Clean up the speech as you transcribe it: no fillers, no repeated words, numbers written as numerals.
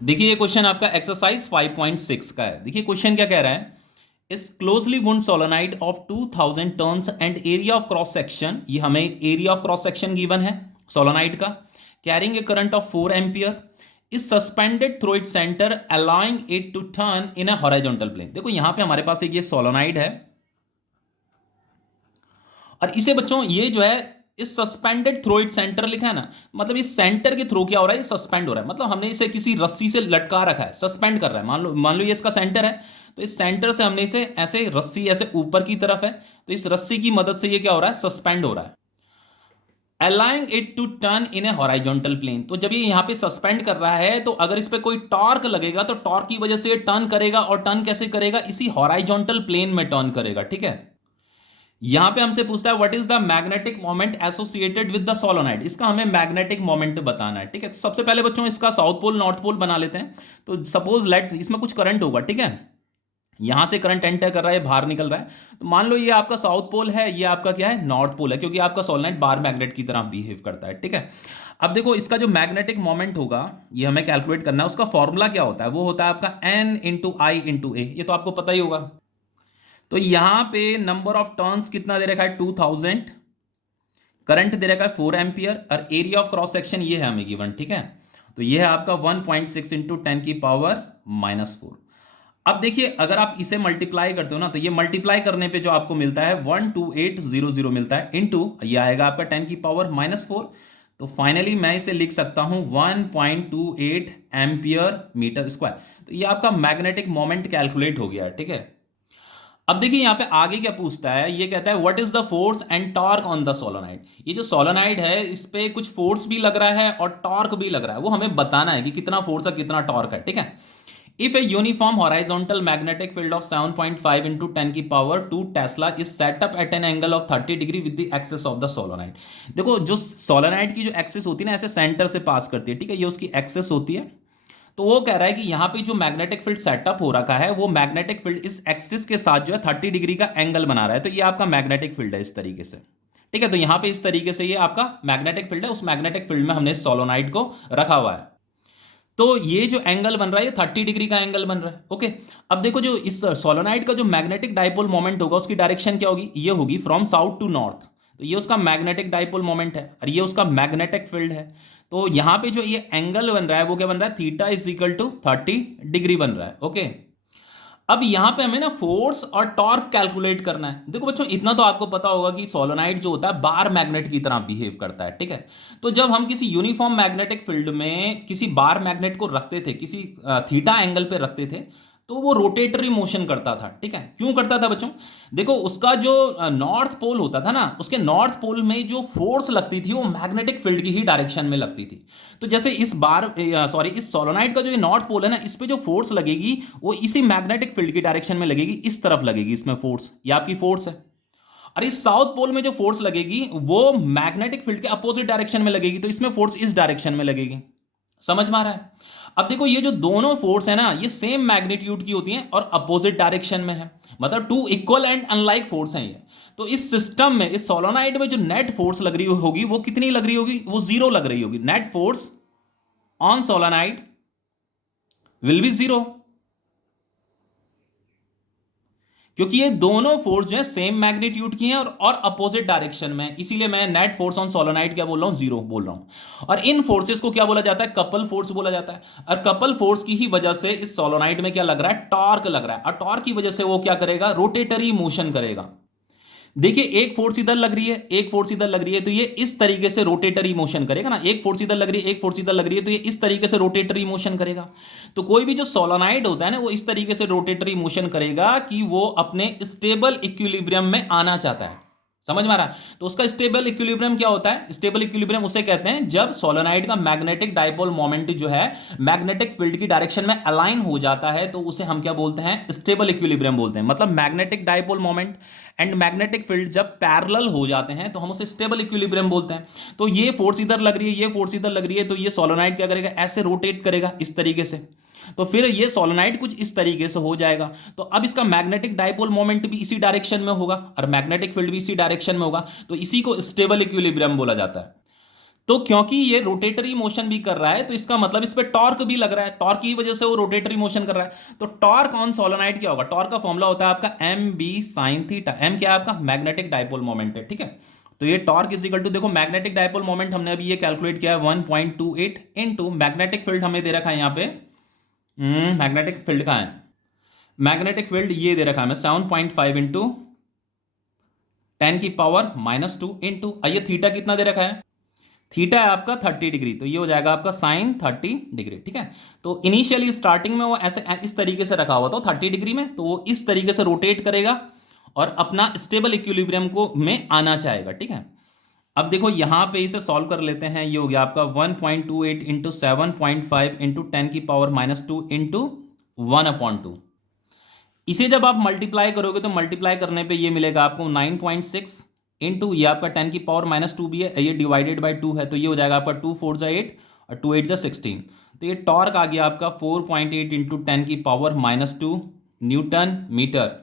देखिए ये क्वेश्चन आपका एक्सरसाइज 5.6 का है। देखिए क्वेश्चन क्या कह रहा है, इस closely wound solenoid of 2000 turns and area of cross section, ये हमें area of cross section given है सोलोनाइड का, carrying a current of 4 ampere is suspended through it centre allowing it to turn in a horizontal plane. देखो यहां पे हमारे पास एक ये सोलोनाइड है और इसे बच्चों ये जो है इस सस्पेंडेड थ्रू इट सेंटर लिखा है ना, मतलब इस सेंटर के थ्रू क्या हो रहा है, ये सस्पेंड हो रहा है, मतलब हमने इसे किसी रस्सी से लटका रखा है, सस्पेंड कर रहा है। मान लो ये इसका सेंटर है, तो इस सेंटर से हमने इसे ऐसे रस्सी ऐसे ऊपर की तरफ है, तो इस रस्सी की मदद से ये क्या हो रहा है, सस्पेंड हो रहा है, allowing it to turn in a horizontal plane. तो जब ये यहां पे सस्पेंड कर रहा है तो अगर इस पे कोई टॉर्क लगेगा तो टॉर्क की वजह से ये टर्न करेगा, और टर्न कैसे करेगा, इसी हॉरिजॉन्टल प्लेन में टर्न करेगा। ठीक है, यहां पे हमसे पूछता है what is the magnetic moment associated with the solenoid, इसका हमें मैग्नेटिक मोमेंट बताना है। ठीक है, तो सबसे पहले बच्चों इसका साउथ पोल नॉर्थ पोल बना लेते हैं। तो सपोज लेट इसमें कुछ करंट होगा, ठीक है, यहां से करंट एंटर कर रहा है, बाहर निकल रहा है, तो मान लो ये आपका साउथ पोल है, ये आपका क्या है, नॉर्थ पोल है, क्योंकि आपका सोलोनाइड बार मैग्नेट की तरह बिहेव करता है। ठीक है, अब देखो इसका जो मैग्नेटिक मोमेंट होगा ये हमें कैलकुलेट करना है, उसका फॉर्मूला क्या होता है, वो होता है आपका एन इंटू आई इंटू ए, ये तो आपको पता ही होगा। तो यहां पे नंबर ऑफ टर्न्स कितना दे रखा है, 2000, करंट दे रखा है 4 एम्पियर, और एरिया ऑफ क्रॉस सेक्शन ये है हमें गिवन। ठीक है, तो ये है आपका 1.6 इंटू 10⁻⁻⁴। अब देखिए अगर आप इसे मल्टीप्लाई करते हो ना, तो ये मल्टीप्लाई करने पे जो आपको मिलता है 12800 मिलता है, इंटू ये आएगा आपका 10⁻⁻⁴। तो फाइनली मैं इसे लिख सकता हूं 1.28 एम्पियर मीटर स्क्वायर। तो ये आपका मैग्नेटिक मोमेंट कैलकुलेट हो गया है। ठीक है, अब देखिए यहां पे आगे क्या पूछता है, ये कहता है what is the force and torque on the solenoid. ये जो सोलोनाइड है इस पे कुछ फोर्स भी लग रहा है और टॉर्क भी लग रहा है, वो हमें बताना है कि कितना फोर्स है कितना टॉर्क है। ठीक है, if a uniform horizontal magnetic field of 7.5 into 10⁻² tesla is set up at an angle of 30 degree with the axis of the solenoid. देखो जो सोलोनाइड की जो एक्सेस होती है ना, ऐसे सेंटर से पास करती है, ठीक है, ये उसकी एक्सेस होती है। तो वो कह रहा है कि यहां पे जो मैग्नेटिक फील्ड सेटअप हो रखा है, वो मैग्नेटिक फील्ड इस एक्सिस के साथ जो है 30 डिग्री का एंगल बना रहा है। तो ये आपका मैग्नेटिक फील्ड है इस तरीके से। ठीक है, तो यहां पे इस तरीके से ये आपका मैग्नेटिक फील्ड है, उस मैग्नेटिक फील्ड में हमने सोलोनाइड को रखा हुआ है। तो ये जो एंगल बन रहा है ये 30 डिग्री का एंगल बन रहा है। ओके, अब देखो जो इस सोलोनाइड का जो मैग्नेटिक डाइपोल मोमेंट होगा उसकी डायरेक्शन क्या होगी, ये होगी फ्रॉम साउथ टू नॉर्थ। तो ये उसका मैग्नेटिक डाइपोल मोमेंट है और ये उसका मैग्नेटिक फील्ड है। तो यहां पे जो ये एंगल बन रहा है वो क्या बन रहा है, theta is equal to 30 degree बन रहा है। ओके, अब यहां पे हमें ना फोर्स और टॉर्क कैलकुलेट करना है। देखो बच्चों इतना तो आपको पता होगा कि सोलोनाइड जो होता है बार मैग्नेट की तरह बिहेव करता है। ठीक है, तो जब हम किसी यूनिफॉर्म मैग्नेटिक फील्ड में किसी बार मैग्नेट को रखते थे, किसी थीटा एंगल पे रखते थे, तो वो रोटेटरी मोशन करता था। ठीक है, क्यों करता था बच्चों, देखो उसका जो नॉर्थ पोल होता था ना, उसके नॉर्थ पोल में जो फोर्स लगती थी वो मैग्नेटिक फील्ड की ही डायरेक्शन में लगती थी। तो जैसे इस सोलोनाइड का जो ये नॉर्थ पोल है ना, इस पे जो फोर्स लगेगी वो इसी मैग्नेटिक फील्ड की डायरेक्शन में लगेगी, इस तरफ लगेगी इसमें फोर्स, ये आपकी फोर्स है। और इस साउथ पोल में जो फोर्स लगेगी वो मैग्नेटिक फील्ड के अपोजिट डायरेक्शन में लगेगी, तो इसमें फोर्स इस डायरेक्शन में लगेगी। समझ में आ रहा है। अब देखो ये जो दोनों फोर्स है ना, ये सेम मैग्नीट्यूड की होती हैं और अपोजिट डायरेक्शन में है, मतलब two equal and unlike force हैं ये। तो इस सिस्टम में, इस सोलोनाइड में जो नेट फोर्स लग रही होगी वो कितनी लग रही होगी, वो जीरो लग रही होगी। Net force on solenoid will be zero, क्योंकि ये दोनों फोर्स जो है सेम मैग्नीट्यूड की हैं और अपोजिट डायरेक्शन में, इसीलिए मैं नेट फोर्स ऑन सोलोनाइड क्या बोल रहा हूं, जीरो बोल रहा हूं। और इन फोर्सेस को क्या बोला जाता है, कपल फोर्स बोला जाता है। और कपल फोर्स की ही वजह से इस सोलोनाइड में क्या लग रहा है, टॉर्क लग रहा है, और टॉर्क की वजह से वो क्या करेगा, रोटेटरी मोशन करेगा। देखिए एक फोर्स इधर लग रही है, एक फोर्स इधर लग रही है, तो ये इस तरीके से रोटेटरी मोशन करेगा ना, एक फोर्स इधर लग रही है, एक फोर्स इधर लग रही है, तो ये इस तरीके से रोटेटरी मोशन करेगा। तो कोई भी जो सोलोनाइड होता है ना, वो इस तरीके से रोटेटरी मोशन करेगा कि वो अपने स्टेबल इक्विलिब्रियम में आना चाहता है। समझ में आ रहा है। तो उसका स्टेबल इक्विलिब्रियम क्या होता है, स्टेबल इक्विलिब्रियम उसे कहते हैं जब सोलोनाइड का मैग्नेटिक डाइपोल मोमेंट जो है मैग्नेटिक फील्ड की डायरेक्शन में अलाइन हो जाता है, तो उसे हम क्या बोलते हैं, स्टेबल इक्विलिब्रियम बोलते हैं। मतलब magnetic dipole moment and magnetic field जब पैरेलल हो जाते हैं तो हम उसे स्टेबल इक्विलिब्रियम बोलते हैं। तो ये फोर्स इधर लग रही है, ये फोर्स इधर लग रही है, तो ये सोलोनाइड क्या करेगा, ऐसे रोटेट करेगा इस तरीके से। तो फिर ये सोलोनाइड कुछ इस तरीके से हो जाएगा। तो अब इसका मैग्नेटिक डाइपोल मोमेंट भी इसी डायरेक्शन में होगा और मैग्नेटिक फील्ड भी इसी डायरेक्शन में होगा, तो इसी को स्टेबल इक्विलिब्रियम बोला जाता है। तो क्योंकि ये रोटेटरी मोशन भी कर रहा है तो इसका मतलब इस पे टॉर्क भी लग रहा है, टॉर्क की वजह से वो रोटेटरी मोशन कर रहा है। तो टॉर्क ऑन सोलेनोइड क्या होगा? टॉर्क का फॉर्मूला होता है आपका M B sine theta. M क्या है आपका? मैग्नेटिक डाइपोल मोमेंट है, ठीक है। तो ये टॉर्क इज इक्वल टू, देखो मैग्नेटिक डाइपोल मोमेंट हमने अभी ये कैलकुलेट किया है 1.28 इनटू मैग्नेटिक फील्ड हमें दे रखा है यहाँ पे। मैग्नेटिक फील्ड का है, मैग्नेटिक फील्ड ये दे रखा है हमें 7.5 इंटू 10⁻⁻2 इंटू, आइए थीटा कितना दे रखा है? थीटा है आपका 30 डिग्री, तो ये हो जाएगा आपका साइन 30 डिग्री, ठीक है। तो इनिशियली स्टार्टिंग में वो ऐसे इस तरीके से रखा हुआ था 30 डिग्री में, तो वो इस तरीके से रोटेट करेगा और अपना स्टेबल इक्विलिब्रियम को में आना चाहेगा, ठीक है। अब देखो यहां पे इसे सॉल्व कर लेते हैं, ये हो गया आपका 1.28 इंटू 7.5 इंटू 10⁻⁻2 इंटू 1/2। इसे जब आप मल्टीप्लाई करोगे तो मल्टीप्लाई करने पे ये मिलेगा आपको 9.6 इंटू, ये आपका 10⁻⁻2 भी है, ये डिवाइडेड बाई 2 है, तो ये हो जाएगा आपका 2 4 जा 8 और 2 8 जा 16। तो ये टॉर्क आ गया आपका 4.8 इंटू 10⁻⁻2 न्यूटन मीटर।